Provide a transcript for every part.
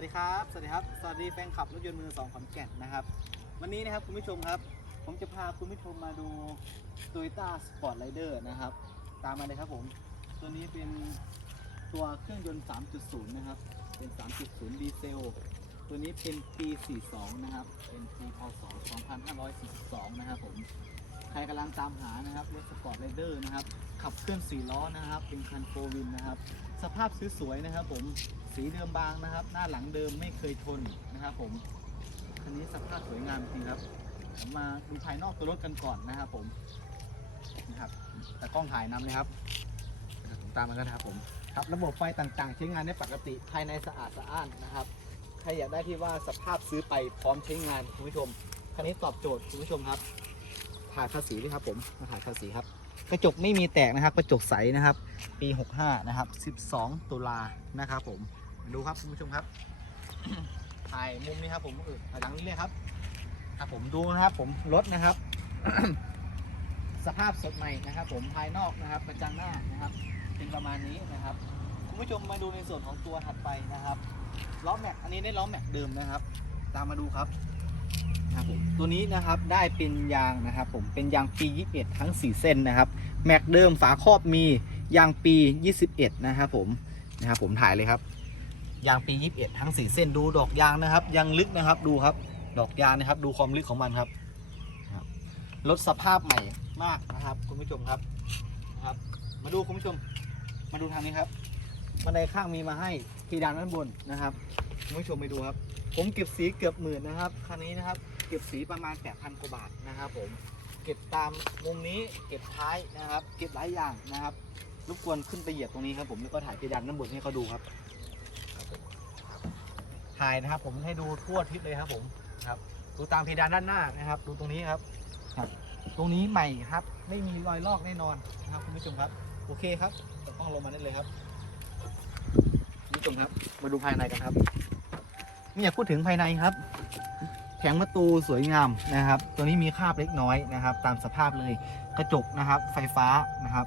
วัสดีครับ สวัสดีครับ สวัสดีแฟนคลับรถยนต์มือสองขอนแก่นนะครับ วันนี้นะครับคุณผู้ชมครับ ผมจะพาคุณผู้ชมมาดู Toyota Sport Rider นะครับ ตามมาเลยครับผม ตัวนี้เป็นตัวเครื่องยนต์ 3.0 นะครับ เป็น 3.0 ดีเซล ตัวนี้เป็นปี 42 นะครับ เป็นปีพศ 2542 นะครับผม ใครกำลังตามหานะครับรถสปอร์ตไรเดอร์นะครับ ขับเคลื่อน4ล้อนะครับ เป็นคันโฟวินนะครับ สภาพสวยๆนะครับ ผมสีเดิมบางนะครับ หน้าหลังเดิมไม่เคยชนนะครับ ผมคันนี้สภาพสวยงามจริงครับมาดูภายนอกตัวรถกันก่อนนะครับ ผมนะครับแต่กล้องถ่ายนำเลยครับผมตามมากันครับผมครับระบบไฟต่างๆ ใช้งานได้ปกติภายในสะอาดสะอ้านนะครับใครอยากได้ที่ว่าสภาพซื้อไปพร้อมใช้งานคุณผู้ชมคันนี้ตอบโจทย์คุณผู้ชมครับ ถ่ายภาษีด้วยครับผมมาถ่ายภาษีครับ กระจกไม่มีแตกนะครับ กระจกใสนะครับ ปี 65 นะครับ 12 ตุลานะครับผมมาดูครับคุณผู้ชมครับ ถ่ายมุมนี้ครับผมเออหลังนี้เลยครับครับผมดูนะครับผมรถนะครับ สภาพสดใหม่นะครับ ผมภายนอกนะครับกระจังหน้านะครับเป็นประมาณนี้นะครับคุณผู้ชมมาดูในส่วนของตัวถัดไปนะครับล้อแม็กอันนี้ได้ล้อแม็กเดิมนะครับ ตามมาดูครับ นะครับผมตัวนี้นะครับได้เป็นยางนะครับผมเป็นยางปี 21 ทั้ง 4 เส้นนะครับแม็กเดิมฝาครอบมียางปี 21 นะครับผมนะครับผมถ่ายเลยครับยางปี 21 ทั้ง 4 เส้นดูดอกยางนะครับยังลึกนะครับดูครับดอกยางนะครับ ดูความลึกของมันครับนะครับรถสภาพใหม่มากนะครับ คุณผู้ชมครับนะครับ มาดูคุณผู้ชม มาดูทางนี้ครับบันไดข้างมีมาให้ที่ดานด้านบนนะครับคุณผู้ชมไปดูครับ ผมเก็บสีเกือบหมื่นนะครับคันนี้นะครับ เก็บสีประมาณ 8,000กว่าบาทนะครับ ผม เก็บตามมุมนี้เก็บท้ายนะครับ เก็บหลายอย่างนะครับรบกวนขึ้นไปเหยียบตรงนี้ครับผมแล้วก็ถ่ายเพดานด้านบนให้เขาดูครับถ่ายนะครับ ผมให้ดูทั่วทิศเลยครับ ผมครับ ดูตามเพดานด้านหน้านะครับ ดูตรงนี้ครับครับ ตรงนี้ใหม่ครับ ไม่มีรอยลอกแน่นอนนะครับคุณผู้ชมครับ โอเคครับกล้องลงมาได้เลยครับคุณผู้ชมครับ มาดูภายในกันครับ ไม่อยากพูดถึงภายในครับ แผงประตูสวยงามนะครับ ตัวนี้มีคราบเล็กน้อยนะครับ ตามสภาพเลยกระจกนะครับ ไฟฟ้านะครับ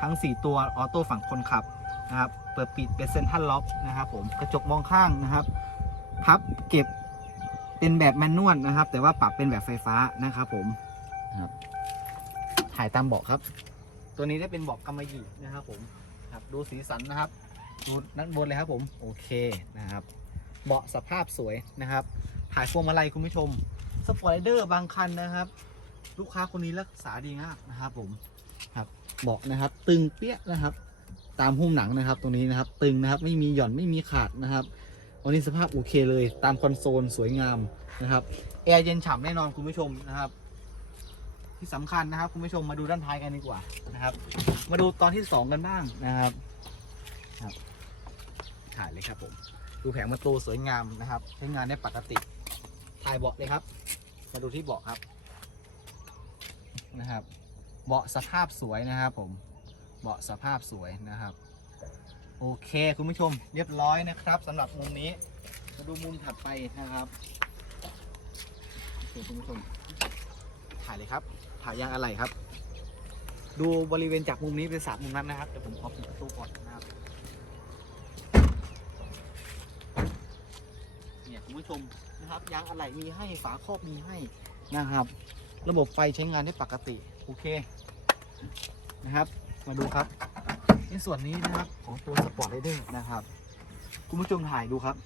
ทั้ง 4 ตัวออโต้ฝั่งคนขับนะครับ เปิดปิดเป็นเซนทรัลล็อกนะครับ ผมกระจกมองข้างนะครับพับเก็บเป็นแบบแมนนวลนะครับ แต่ว่าปรับเป็นแบบไฟฟ้านะครับ ผมนะครับถ่ายตามเบาะครับ ตัวนี้ได้เป็นเบาะกำมะหยี่นะครับ ผมครับดูสีสันนะครับ ดูด้านบนเลยครับ ผมโอเคนะครับ เบาะสภาพสวยนะครับ ถ่ายพวงมาลัยคุณผู้ชมสปอร์ตไรเดอร์บางคันนะครับ ลูกค้าคนนี้รักษาดีมากนะครับผมครับเบาะนะครับ ตึงเปี้ยนะครับ ตามหุ้มหนังนะครับ ตรงนี้นะครับ ตึงนะครับไม่มีหย่อนไม่มีขาดนะครับวันนี้สภาพโอเคเลย ตามคอนโซลสวยงามนะครับแอร์เย็นฉ่ำแน่นอนคุณผู้ชมนะครับที่สำคัญนะครับคุณผู้ชมมาดูด้านท้ายกันดีกว่านะครับ มาดูตอนที่สองกันบ้างนะครับครับถ่ายเลยครับผม ดูแผงประตูสวยงามนะครับใช้งานได้ปกติถ่ายเบาะเลยครับ มาดูที่เบาะครับนะครับ เบาะสภาพสวยนะครับ ผมเบาะสภาพสวยนะครับ โอเคคุณผู้ชมเรียบร้อยนะครับสำหรับมุมนี้มาดูมุมถัดไปนะครับโอเคคุณผู้ชมถ่ายเลยครับ ถ่ายยางอะไรครับ ดูบริเวณจากมุมนี้เป็นสามมุมนั้นนะครับเดี๋ยวผมขอปิดประตูก่อนนะครับ เนี่ยคุณผู้ชมนะครับยางอะไหล่มีให้ฝาครอบมีให้นะครับ ระบบไฟใช้งานได้ปกติโอเคนะครับ มาดูครับ ในส่วนนี้นะครับของตัวสปอร์ตไรเดอร์นะครับ คุณผู้ชมถ่ายดูครับ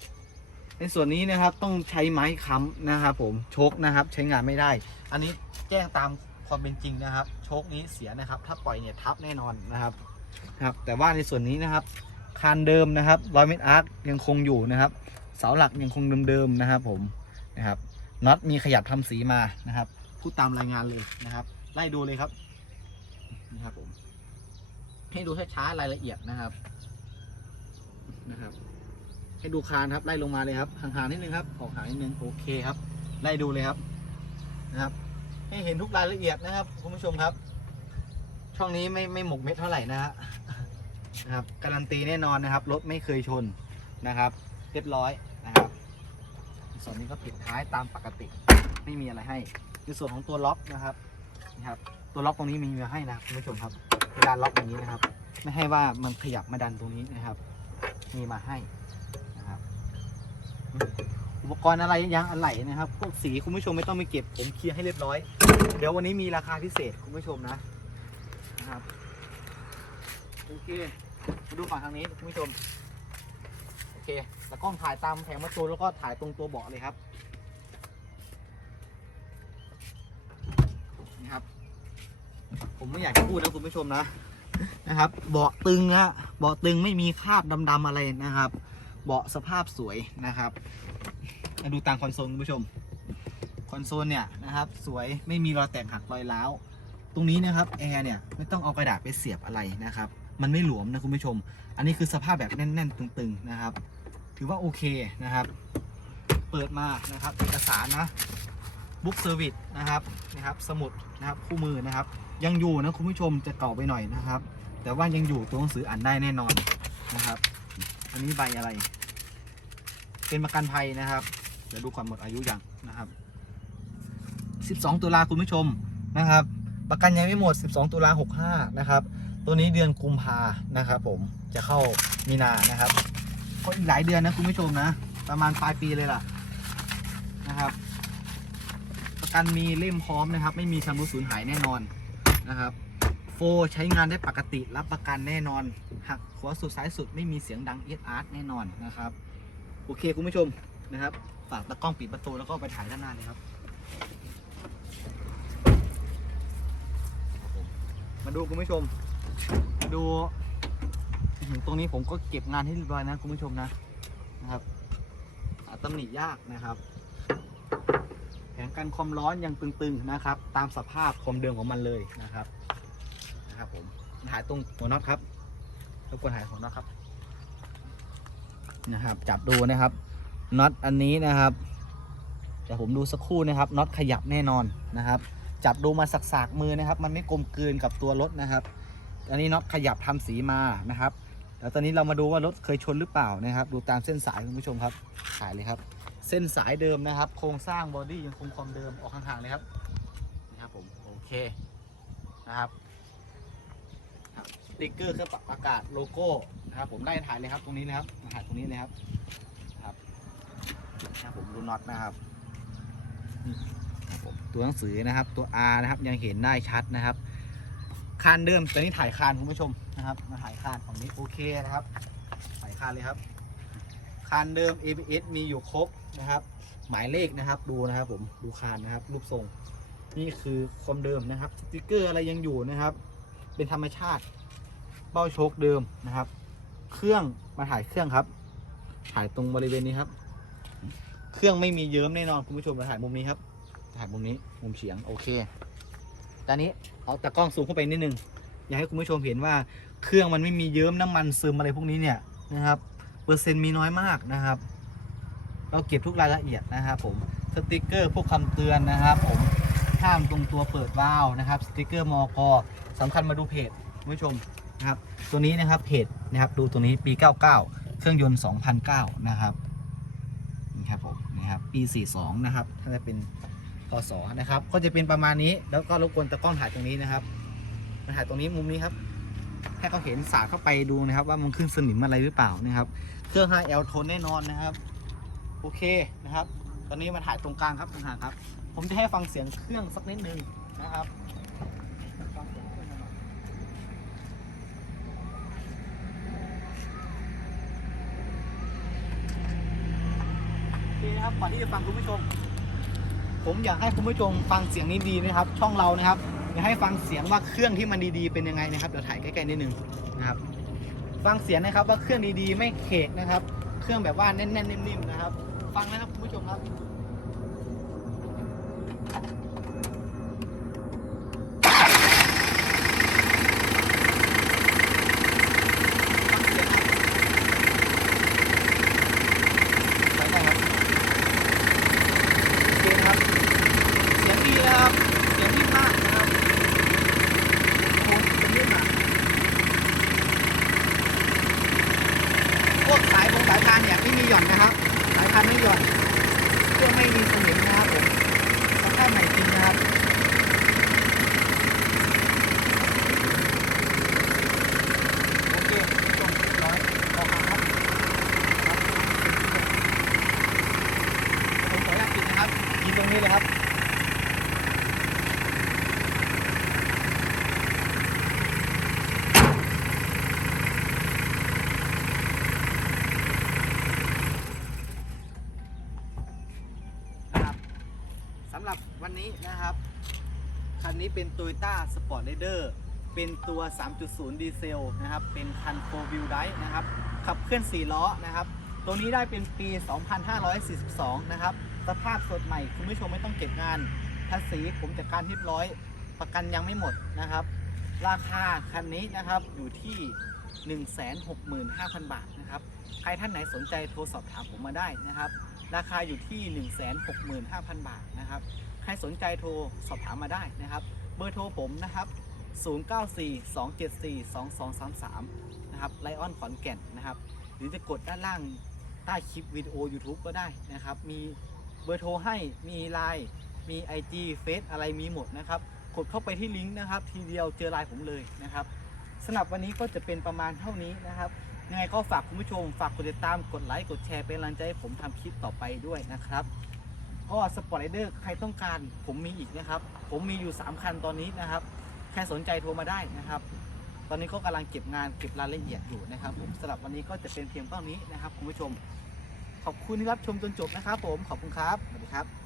ในส่วนนี้นะครับต้องใช้ไม้ค้ำนะครับผมโชคนะครับใช้งานไม่ได้ อันนี้แจ้งตามความเป็นจริงนะครับ โชคนี้เสียนะครับ ถ้าปล่อยเนี่ยทับแน่นอนนะครับครับ แต่ว่าในส่วนนี้นะครับคานเดิมนะครับรอยเมตรอาร์คยังคงอยู่นะครับ เสาหลักยังคงเดิมๆนะครับผมนะครับน็อตมีขยับทำสีมานะครับพูดตามรายงานเลยนะครับ ไล่ดูเลยครับนะครับผมให้ดูช้าๆรายละเอียดนะครับนะครับ ให้ดูคานครับไล่ลงมาเลยครับห่างๆนิดนึงครับออกห่างนิดนึงโอเคครับ ไล่ดูเลยครับนะครับ ให้เห็นทุกรายละเอียดนะครับคุณผู้ชมครับ ช่องนี้ไม่ไม่หมกเม็ดเท่าไหร่นะฮะนะครับการันตีแน่นอนนะครับรถไม่เคยชนนะครับ เรียบร้อยนะครับส่วนนี้ก็ปิดท้ายตามปกติ ไม่มีอะไรให้ในส่วนของตัวล็อกนะครับนะครับ ตัวล็อกตรงนี้มีมาให้นะคุณผู้ชมครับเวลาล็อกอย่างนี้นะครับ ไม่ให้ว่ามันขยับมาดันตรงนี้นะครับ มีมาให้นะครับ อุปกรณ์อะไรยางอะไหล่นะครับ พวกสีคุณผู้ชมไม่ต้องไปเก็บผมเคลียร์ให้เรียบร้อย เดี๋ยววันนี้มีราคาพิเศษคุณผู้ชมนะนะครับโอเคมาดูฝั่งทางนี้คุณผู้ชม เคแล้วกล้องถ่ายตามแผงประตูแล้วก็ถ่ายตรงตัวเบาะเลยครับนี่ครับ ผมไม่อยากจะพูดนะคุณผู้ชมนะนะครับ เบาะตึงอะเบาะตึงไม่มีคราบดำๆอะไรนะครับ เบาะสภาพสวยนะครับมาดูตามคอนโซลคุณผู้ชม คอนโซลเนี่ยนะครับ สวยไม่มีรอยแตกหักรอยร้าว ตรงนี้นะครับแอร์เนี่ยไม่ต้องเอากระดาษไปเสียบอะไรนะครับ มันไม่หลวมนะคุณผู้ชม อันนี้คือสภาพแบบแน่นๆ ตึงๆนะครับ ถือว่าโอเคนะครับ เปิดมานะครับเอกสารนะบุ๊กเซอร์วิสนะครับนะครับ สมุดนะครับคู่มือนะครับ ยังอยู่นะคุณผู้ชมจะเก่าไปหน่อยนะครับ แต่ว่ายังอยู่ตัวหนังสืออ่านได้แน่นอนนะครับ อันนี้ใบอะไร เป็นประกันภัยนะครับเดี๋ยวดูก่อนหมดอายุยังนะครับ 12 ตุลาคุณผู้ชมนะครับ ประกันยังไม่หมด 12 ตุลา65 นะครับ ตัวนี้เดือนกุมภานะครับผมจะเข้ามีนานะครับ ก็อีกหลายเดือนนะคุณผู้ชมนะ ประมาณปลายปีเลยล่ะนะครับ ประกันมีเล่มพร้อมนะครับ ไม่มีชำรุดสูญหายแน่นอนนะครับโฟใช้งานได้ปกติรับประกันแน่นอน หักขวสุดซ้ายสุดไม่มีเสียงดังเอียดอาร์ตแน่นอนนะครับ โอเคคุณผู้ชมนะครับ ฝากตะกล้องปิดประตูแล้วก็ไปถ่ายด้านหน้าเลยครับ มาดูคุณผู้ชม ดูตรงนี้ผมก็เก็บงานให้เรียบร้อยนะคุณผู้ชมนะนะครับหาตำหนิยากนะครับ แผงกันความร้อนยังตึงๆนะครับ ตามสภาพความเดิมของมันเลยนะครับนะครับผมถ่ายตรงหัวน็อตครับรบกวนถ่ายหัวน็อตครับนะครับ จับดูนะครับน็อตอันนี้นะครับเดี๋ยวผมดูสักครู่นะครับน็อตขยับแน่นอนนะครับ จับดูมาสักๆมือนะครับ มันไม่กลมกลืนกับตัวรถนะครับ อันนี้น็อตขยับทำสีมานะครับแล้วตอนนี้เรามาดูว่ารถเคยชนหรือเปล่านะครับ ดูตามเส้นสายคุณผู้ชมครับถ่ายเลยครับ เส้นสายเดิมนะครับ โครงสร้างบอดี้ยังคงความเดิมออกห่างๆเลยครับนะครับผมโอเคนะครับสติ๊กเกอร์เครื่องปรับอากาศโลโก้นะครับ ผมได้ถ่ายเลยครับตรงนี้นะครับถ่ายตรงนี้เลยครับนะครับนะผมดูน็อตนะครับตัวหนังสือนะครับตัว R นะครับยังเห็นได้ชัดนะครับ คานเดิมแตอนนี้ถ่ายคานคุณผู้ชมนะครับ มาถ่ายคานฝั่งนี้โอเคนะครับ ถ่ายคานเลยครับ คานเดิม ABS มีอยู่ครบนะครับ หมายเลขนะครับดูนะครับผมดูคานนะครับ รูปทรง นี่คือความเดิมนะครับสติกเกอร์อะไรยังอยู่นะครับ เป็นธรรมชาติเบ้าโชคเดิมนะครับ เครื่องมาถ่ายเครื่องครับ ถ่ายตรงบริเวณนี้ครับ เครื่องไม่มีเยิ้มแน่นอนคุณผู้ชมมาถ่ายมุมนี้ครับ ถ่ายมุมนี้มุมเฉียงโอเค อนนี้เอาตะกล้องซูมเข้าไปนิดนึงอยากให้คุณผู้ชมเห็นว่าเครื่องมันไม่มีเยิ้มน้ำมันซึมอะไรพวกนี้เนี่ยนะครับเปอร์เซ็นต์มีน้อยมากนะครับ เราเก็บทุกรายละเอียดนะครับผมสติกเกอร์พวกคำเตือนนะครับ ผมห้ามตรงตัวเปิดวาล์วนะครับสติกเกอร์มอกสำคัญมาดูเพจคุณผู้ชมนะครับ ตัวนี้นะครับเพจนะครับดูตัวนี้ปี 99 เครื่องยนต์ 2009 นะครับนี่ครับผมนี่ครับปี 42 นะครับถ้าจะเป็น พศนะครับ ก็จะเป็นประมาณนี้ แล้วก็รบกวนตะกล้องถ่ายตรงนี้นะครับมาถ่ายตรงนี้มุมนี้ครับ ให้เขาเห็นสาดเข้าไปดูนะครับ ว่ามันขึ้นสนิมอะไรหรือเปล่านะครับ เครื่อง 5L ทนแน่นอนนะครับ โอเคนะครับ ตอนนี้มาถ่ายตรงกลางครับทางครับ ผมจะให้ฟังเสียงเครื่องสักนิดนึงนะครับโอเคนะครับก่อนที่จะฟังคุณผู้ชม ผมอยากให้คุณผู้ชมฟังเสียงนี้ดีนะครับ ช่องเรานะครับอยากให้ฟังเสียงว่าเครื่องที่มันดีๆเป็นยังไงนะครับเดี๋ยวถ่ายใกล้ๆนิดนึงนะครับ ฟังเสียงนะครับว่าเครื่องดีๆไม่เขกนะครับ เครื่องแบบว่าแน่นๆนิ่มๆนะครับ ฟังนะครับคุณผู้ชมครับฟังได้ครับโอเคนะครับ เสียงดีนะครับ เสียงนิ่มมากนะครับโอ้โหเสียงนิ่มอะ พวกสายพงสายพานเนี่ยไม่มีหย่อนนะครับ สายพานไม่หย่อน เครื่องไม่มีสนิมนะครับผมทำได้ใหม่จริงนะครับโอเคจบร้อยออกมาครับครับ นี้เลยครับ นะครับสำหรับวั นี้นะครับ คันนี้เป็น Toyota Sport Raider เป็นตัว 3.0 ดีเซลนะครับ เป็นคัน4 wheel drive นะครับ ขับเคลื่อน 4 ล้อนะครับ ตัวนี้ได้เป็นปี 2542 นะครับ สภาพสดใหม่ คุณผู้ชมไม่ต้องเก็บงาน ภาษีผมจัดการเรียบร้อย ประกันยังไม่หมดนะครับ ราคาคันนี้นะครับอยู่ที่ 165,000 บาทนะครับ ใครท่านไหนสนใจโทรสอบถามผมมาได้นะครับ ราคาอยู่ที่ 165,000 บาทนะครับ ใครสนใจโทรสอบถามมาได้นะครับ เบอร์โทรผมนะครับ 0942742233 นะครับไลออนขอนแก่นนะครับ หรือจะกดด้านล่างใต้คลิปวิดีโอ YouTube ก็ได้นะครับ มีเบอร์โทรให้มีไลน์มี IG เฟซอะไรมีหมดนะครับ กดเข้าไปที่ลิงก์นะครับ ทีเดียวเจอไลน์ผมเลยนะครับสำหรับวันนี้ก็จะเป็นประมาณเท่านี้นะครับยังไงก็ฝากคุณผู้ชม ฝากกดติดตามกดไลค์กดแชร์เป็นกำลังใจให้ผมทำคลิปต่อไปด้วยนะครับ ก็สปอร์ตไรเดอร์ใครต้องการผมมีอีกนะครับ ผมมีอยู่ 3 คันตอนนี้นะครับ ใครสนใจโทรมาได้นะครับ ตอนนี้ก็กำลังเก็บงานเก็บรายละเอียดอยู่นะครับผมสำหรับวันนี้ก็จะเป็นเพียงเท่านี้นะครับคุณผู้ชม ขอบคุณที่รับชมจนจบนะครับ ผมขอบคุณครับสวัสดีครับ